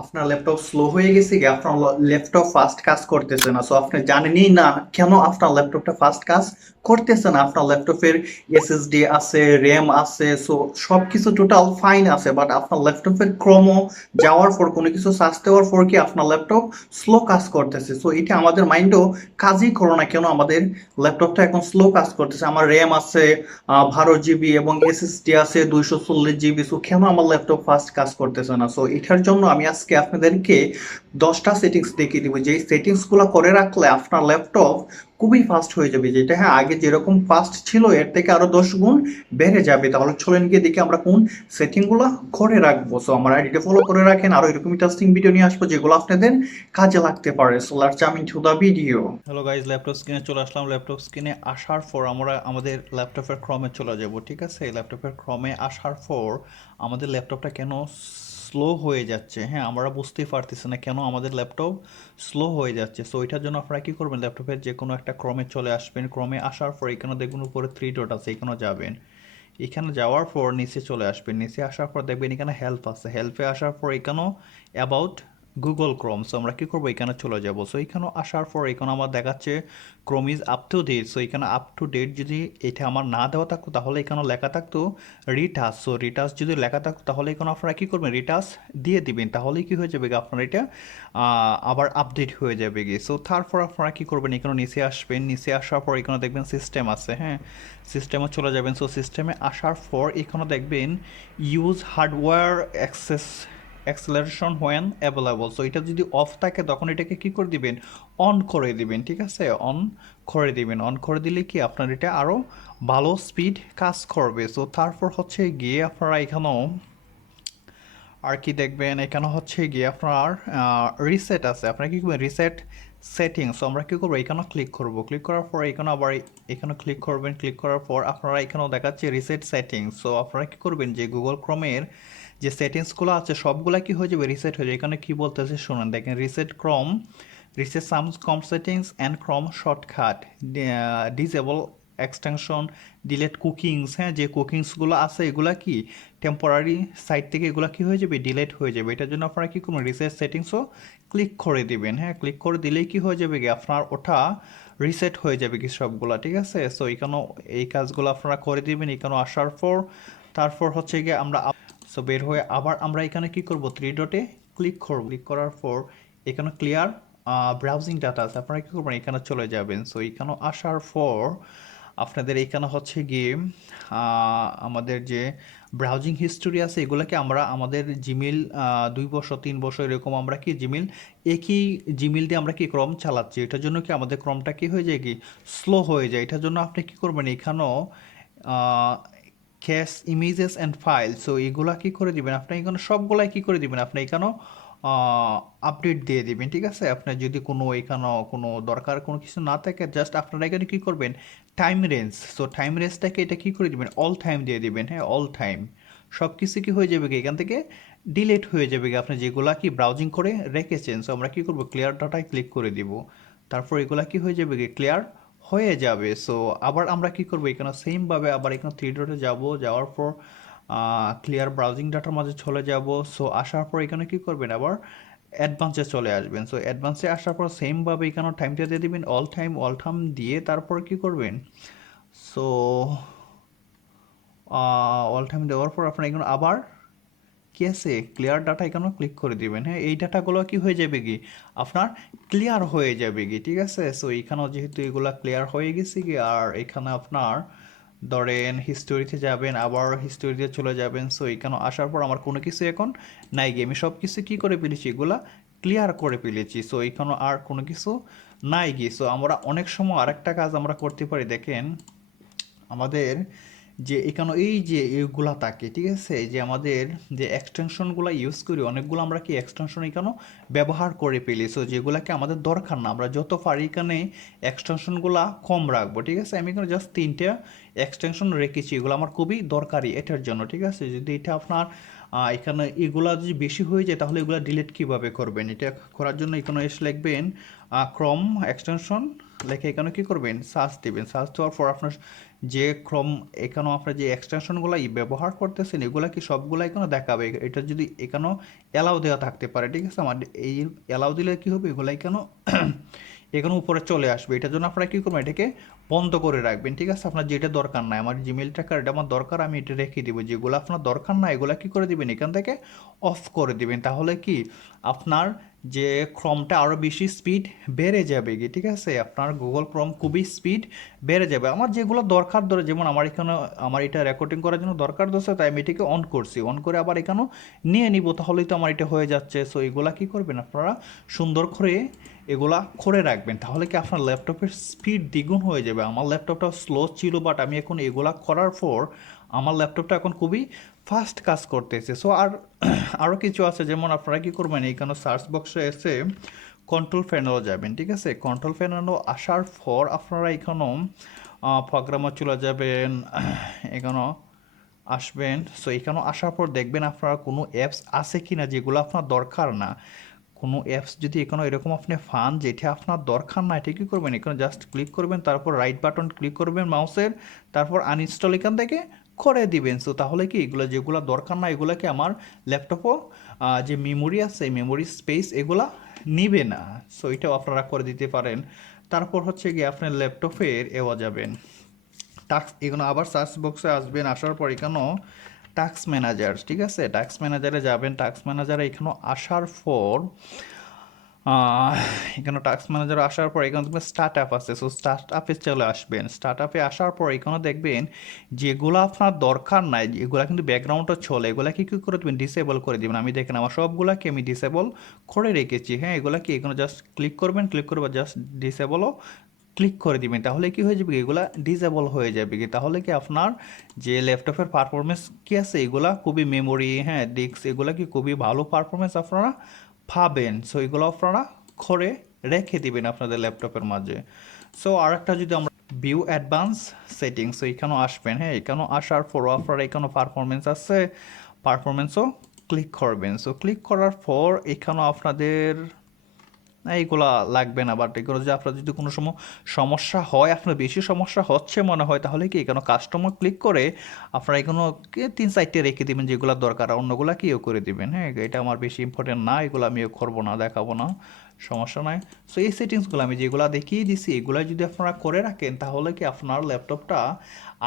আপনার laptop slow হয়ে গেছে কি আপনার ল্যাপটপ ফাস্ট কাজ করতেছে না, সো আপনি জানেনই না কেন আপনার ল্যাপটপটা ফাস্ট কাজ করতেছে না। আপনার ল্যাপটপের এসএসডি আছে, র্যাম আছে, সো সবকিছু টোটাল ফাইন আছে, বাট আপনার ল্যাপটপের ক্রম যাওয়ার পর কোনো কিছু সার্চ দেওয়ার পর কি আপনার ল্যাপটপ স্লো কাজ করতেছে। সো এটা আমাদের মাইন্ডও কাজই করো না কেন আমাদের ল্যাপটপটা এখন স্লো কাজ করতেছে। আমার র্যাম আছে 12 জিবি এবং এসএসডি আছে 240 জিবি, সো কেন আমার ল্যাপটপ ফাস্ট কাজ করতেছে না। সো এটার জন্য আমি আজকে আপনাদেরকে 10টা সেটিংস দেখিয়ে দিব, যে সেটিংস গুলো করে রাখলে আপনার ল্যাপটপ খুবই ফাস্ট হয়ে যাবে, যেটা হ্যাঁ আগে যেরকম ফাস্ট ছিল এর থেকে আরো 10 গুণ বেড়ে যাবে। তাহলে চলেন গিয়ে দেখি আমরা কোন সেটিং গুলো করে রাখবো। সো আমার আইডিটা ফলো করে রাখেন, আরো এরকম ইন্টারেস্টিং ভিডিও নিয়ে আসবো যেগুলো আপনাদের কাজে লাগতে পারে। So let's jump into the video. Hello guys, laptop স্ক্রিনে চলে আসলাম। ল্যাপটপ স্ক্রিনে আসার পর আমরা আমাদের ল্যাপটপের ক্রমে চলে যাব। ঠিক আছে, ল্যাপটপের ক্রমে আসার পর আমাদের ল্যাপটপটা কেন স্লো হয়ে যাচ্ছে, হ্যাঁ আমরা বুঝতেই পারতেছি না কেন আমাদের ল্যাপটপ স্লো হয়ে যাচ্ছে। সো এটার জন্য আপনারা কি করবেন, ল্যাপটপের যে কোনো একটা ক্রমে চলে আসবেন। ক্রমে আসার পর এখানে দেখবেন উপরে 3 ডট আছে, এখানে যাবেন। এখানে যাওয়ার পর নিচে চলে আসবেন। নিচে আসার পর দেখবেন এখানে হেল্প আছে। হেল্পে আসার পর এখানেও অ্যাবাউট গুগল ক্রোম, সো আমরা কি করবো, এখানে চলে যাব। সো এখানে আসার পর এখানে আমার দেখাচ্ছে Chrome is up to date. So এখানে আপ টু ডেট যদি এটা আমার না দেওয়া থাকতো তাহলে এখানে লেখা থাকতো রিটাচ। সো রিটাচ যদি লেখা থাকতো তাহলে এখানে আপনারা কি করবেন, রিটাচ দিয়ে দিবেন, তাহলেই কি হয়ে যাবে আপনার এটা আবার আপডেট হয়ে যাবে গিয়ে। সো তারপর আপনারা কি করবেন, এখানে নিচে আসবেন। নিচে আসার পর এখানে দেখবেন সিস্টেম আছে, হ্যাঁ সিস্টেমে চলে যাবেন। সো সিস্টেমে আসার পর এখানে দেখবেন use hardware access acceleration when available. So এটা যদি অফ থাকে তখন এটাকে কি করে দিবেন, অন করে দিবেন। ঠিক আছে, অন করে দিবেন। অন করে দিলে কি আপনার এটা আরও ভালো স্পিড কাজ করবে। সো তারপর হচ্ছে গিয়ে আপনারা এখানেও আর কি দেখবেন, এখানে হচ্ছে গিয়ে আপনার রিসেট আছে। আপনারা কি করবেন, রিসেট সেটিংস। আমরা কি করবো, এখানে ক্লিক করব। ক্লিক করার পর এখানে আবার এখানে ক্লিক করবেন। ক্লিক করার পর আপনারা এখানেও দেখাচ্ছে রিসেট সেটিংস। সো আপনারা কি করবেন, যে গুগল ক্রোমের যে সেটিংসগুলো আছে সবগুলা কি হয়ে যাবে, রিসেট হয়ে যাবে। এখানে কি বলতেছে শুনুন, দেখেন reset Chrome, reset some Chrome settings and Chrome shortcut, disable extension, delete cookings. হ্যাঁ, যে কুকিংসগুলো আছে এগুলা কি টেম্পোরারি সাইট থেকে এগুলো কি হয়ে যাবে, ডিলেট হয়ে যাবে। এটার জন্য আপনারা কি করবেন, রিসেট সেটিংসও ক্লিক করে দিবেন। হ্যাঁ, ক্লিক করে দিলেই কি হয়ে যাবে কি আপনার ওটা রিসেট হয়ে যাবে কি সবগুলা। ঠিক আছে, সো এখানেও এই কাজগুলো আপনারা করে দিবেন। এখানেও আসার পর তারপর হচ্ছে গিয়ে আমরা সো বের হয়ে আবার আমরা এখানে কি করব, 3 ডটে ক্লিক করব। ক্লিক করার পর এখানে ক্লিয়ার ব্রাউজিং ডাটা আছে, আপনারা কি করবেন, এখানে চলে যাবেন। সো এখানে আসার পর আপনাদের এখানে হচ্ছে গিয়ে আমাদের যে ব্রাউজিং হিস্টোরি আছে এগুলোকে আমরা আমাদের জিমেল 2 বছর 3 বছর এরকম আমরা কি জিমেল একই জিমেল দিয়ে আমরা কি ক্রম চালাচ্ছি, এটার জন্য কি আমাদের ক্রমটা কি হয়ে যায়, কি স্লো হয়ে যায়। এটার জন্য আপনি কি করবেন, এখানেও cash images and file, so এগুলা কি করে দিবেন, আপনি এখানে সবগুলাই কি করে দিবেন, আপনি এখানেও আপডেট দিয়ে দিবেন। ঠিক আছে, আপনার যদি কোনো এখানেও কোনো দরকার কোনো কিছু না থাকে, জাস্ট আপনারা এখানে কি করবেন, টাইম রেঞ্জ, সো টাইম রেঞ্জটাকে এটা কি করে দিবেন, অল টাইম দিয়ে দিবেন। হ্যাঁ, অল টাইম সব কিছু কি হয়ে যাবে কি এখান থেকে ডিলিট হয়ে যাবে কি, আপনি যেগুলা কি ব্রাউজিং করে রেখেছেন। সো আমরা কি করব, ক্লিয়ার ডাটায় ক্লিক করে দিব। তারপর এগুলা কি হয়ে যাবে কি ক্লিয়ার হয়ে যাবে। সো আবার আমরা কি করব, এখানে সেমভাবে আবার এখানে 3 ডটে যাব। যাওয়ার পর ক্লিয়ার ব্রাউজিং ডাটার মাঝে চলে যাব। সো আসার পর এখানে কি করবেন, আবার অ্যাডভান্সে চলে আসবেন। সো অ্যাডভান্সে আসার পর সেমভাবে এখানে টাইমটা দিয়ে দিবেন, অল টাইম দিয়ে তারপর কি করবেন, সো অল টাইম দেওয়ার পর আপনার এখানে আবার কি আছে, ক্লিয়ার ডাটা এখানেও ক্লিক করে দিবেন। হ্যাঁ, এই ডাটাগুলো কি হয়ে যাবে কি আপনার ক্লিয়ার হয়ে যাবে কি। ঠিক আছে, সো এখানেও যেহেতু এগুলা ক্লিয়ার হয়ে গেছে কি, আর এখানে আপনার ধরেন হিস্টোরিতে যাবেন, আবার হিস্টোরিতে চলে যাবেন। সো এখানে আসার পর আমার কোনো কিছু এখন নাই গিয়ে, আমি সব কিছু কী করে ফেলেছি, এগুলা ক্লিয়ার করে ফেলেছি। সো এখানে আর কোনো কিছু নাই গিয়ে। সো আমরা অনেক সময় আরেকটা কাজ আমরা করতে পারি, দেখেন আমাদের যে এখানে এই যে এগুলা থাকে, ঠিক আছে, যে আমাদের যে এক্সটেনশনগুলো ইউজ করি অনেকগুলো আমরা কি এক্সটেনশন এখানেও ব্যবহার করে ফেলি। সো যেগুলাকে আমাদের দরকার না, আমরা যত পারি এখানে এক্সটেনশনগুলো কম রাখবো। ঠিক আছে, আমি এখানে জাস্ট 3টা এক্সটেনশন রেখেছি, এগুলো আমার খুবই দরকারি এটার জন্য। ঠিক আছে, যদি এটা আপনার এখানে এগুলা যদি বেশি হয়ে যায় তাহলে এগুলা ডিলিট কিভাবে করবেন? এটা করার জন্য এখানে এসে লিখবেন ক্রম এক্সটেনশন, লিখে এখানে কি করবেন, সার্চ দিবেন। সার্চ দেওয়ার পর আপনার যে ক্রম এখানেও আপনার যে এক্সটেনশনগুলো ব্যবহার করতেছেন এগুলা কি সবগুলা এখানে দেখাবে। এটা যদি এখানেও অ্যালাউ দেওয়া থাকতে পারে, ঠিক আছে। আমার এই অ্যালাউ দিলে কি হবে, এগুলা এখানেও এখানে উপরে চলে আসবে। এটার জন্য আপনারা কী করবেন, এটাকে বন্ধ করে রাখবেন, ঠিক আছে। আপনার যেটা দরকার নাই, আমার জিমেল ট্র্যাকার এটা আমার দরকার, আমি এটা রেখে দিব। যেগুলো আপনার দরকার না এগুলো কী করে দিবেন, এখান থেকে অফ করে দিবেন। তাহলে কি আপনার যে ক্রমটা আরও বেশি স্পিড বেড়ে যাবে কি, ঠিক আছে। আপনার গুগল ক্রম খুবই স্পিড বেড়ে যাবে। আমার যেগুলো দরকার যেমন আমার এখানে আমার এটা রেকর্ডিং করার জন্য দরকার দোষে, তাই আমি এটাকে অন করছি, অন করে আবার এখানেও নিয়ে নিব, তাহলেই তো আমার এটা হয়ে যাচ্ছে। সো এগুলা কী করবেন আপনারা সুন্দর করে এগুলা করে রাখবেন, তাহলে কি আপনার ল্যাপটপের স্পিড দ্বিগুণ হয়ে যাবে। আমার ল্যাপটপটা স্লো ছিল, বাট আমি এখন এগুলা করার পর আমার ল্যাপটপটা এখন খুবই ফাস্ট কাজ করতেছে। সো আর আরও কিছু আছে, যেমন আপনারা কী করবেন, এইখানে সার্চ বক্সে এসে কন্ট্রোল প্যানেলও যাবেন, ঠিক আছে। কন্ট্রোল প্যানেলও আসার পর আপনারা এখানেও প্রোগ্রামে চলে যাবেন, এখানেও আসবেন। সো এখানেও আসার পর দেখবেন আপনারা কোনো অ্যাপস আছে কি না যেগুলো আপনার দরকার না। কোনো অ্যাপস যদি এখানে এরকম আপনি পান যেটা আপনার দরকার না, এটা কী করবেন, এখানে জাস্ট ক্লিক করবেন, তারপর রাইট বাটন ক্লিক করবেন মাউসের, তারপর আনইনস্টল এখান থেকে করে দিবেন। সো তাহলে কি এগুলো যেগুলো দরকার না এগুলোকে আমার ল্যাপটপও যে মেমোরি আছে মেমোরি স্পেস এগুলা নিবে না। সো এটাও আপনারা করে দিতে পারেন। তারপর হচ্ছে গিয়ে আপনার ল্যাপটপের এওয়া যাবেন টাস্ক, এখানে আবার সার্চ বক্সে আসবেন, আসার পর এখানেও টাস্ক ম্যানেজার, ঠিক আছে। টাস্ক ম্যানেজারে যাবেন, টাস্ক ম্যানেজারে এখানে আসার পর এখানে টাস্ক ম্যানেজার আসার পর এখানে দেখবেন স্টার্ট আপ আছে। সো স্টার্ট আপে চলে আসবেন। স্টার্ট আপে আসার পর এখানে দেখবেন যেগুলো আপনার দরকার নাই এগুলো কিন্তু ব্যাকগ্রাউন্ডে চলে, এগুলো কি কী করে দেবেন, ডিসেবল করে দেবেন। আমি দেখেন আমার সবগুলোকে আমি ডিসেবল করে রেখেছি। হ্যাঁ, এগুলো কি এখানে জাস্ট ক্লিক করবেন, ক্লিক করবে জাস্ট ডিসেবলও ক্লিক করে দিবেন, তাহলে কি হয়ে যাবে, এগুলা ডিসেবল হয়ে যাবে কি। তাহলে কি আপনার যে ল্যাপটপের পারফরমেন্স কি আছে এগুলা খুবই মেমোরি, হ্যাঁ, ডিস্ক, এগুলা কি খুবই ভালো পারফরমেন্স আপনারা পাবেন। সো এগুলো আপনারা করে রেখে দিবেন আপনাদের ল্যাপটপের মাঝে। সো আর একটা যদি আমরা ভিউ অ্যাডভান্স সেটিংস, সো এখানেও আসবেন। হ্যাঁ, এখানেও আসার পরও আপনারা এখানেও পারফরমেন্স আছে, পারফরমেন্সও ক্লিক করবেন। সো ক্লিক করার পর এখানেও আপনাদের এইগুলা লাগবে না, বাট এগুলো যদি আপনার যদি কোনো সময় সমস্যা হয়, আপনার বেশি সমস্যা হচ্ছে মনে হয়, তাহলে কি এখানে কাস্টমার ক্লিক করে আপনারা এগুলো 3-4টে রেখে দেবেন যেগুলো দরকার, আর অন্যগুলো কিও করে দিবেন। হ্যাঁ, এটা আমার বেশি ইম্পর্টেন্ট না, এগুলো আমি করবো না, দেখাবো না, সমস্যা নাই। সো এই সেটিংসগুলো আমি যেগুলো দেখিয়ে দিছি এগুলো যদি আপনারা করে রাখেন তাহলে কি আপনার ল্যাপটপটা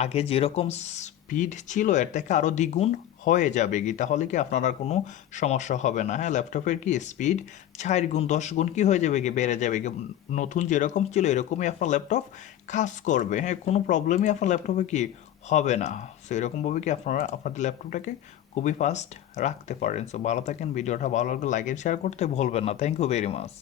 আগে যেরকম স্পিড ছিল এর থেকে আরও দ্বিগুণ হয়ে যাবে কি, তাহলে কি আপনার আর কোনো সমস্যা হবে না। হ্যাঁ, ল্যাপটপের কি স্পিড 4 গুণ 10 গুণ কি হয়ে যাবে কি, বেড়ে যাবে কি, নতুন যেরকম ছিল এরকমই আপনার ল্যাপটপ কাজ করবে। হ্যাঁ, কোনো প্রবলেমই আপনার ল্যাপটপে কি হবে না। সো এরকমভাবে কি আপনারা আপনাদের ল্যাপটপটাকে খুবই ফাস্ট রাখতে পারেন। সো ভালো থাকেন, ভিডিওটা ভালো লাগলে লাইক এন্ড শেয়ার করতে ভুলবেন না। Thank you very much.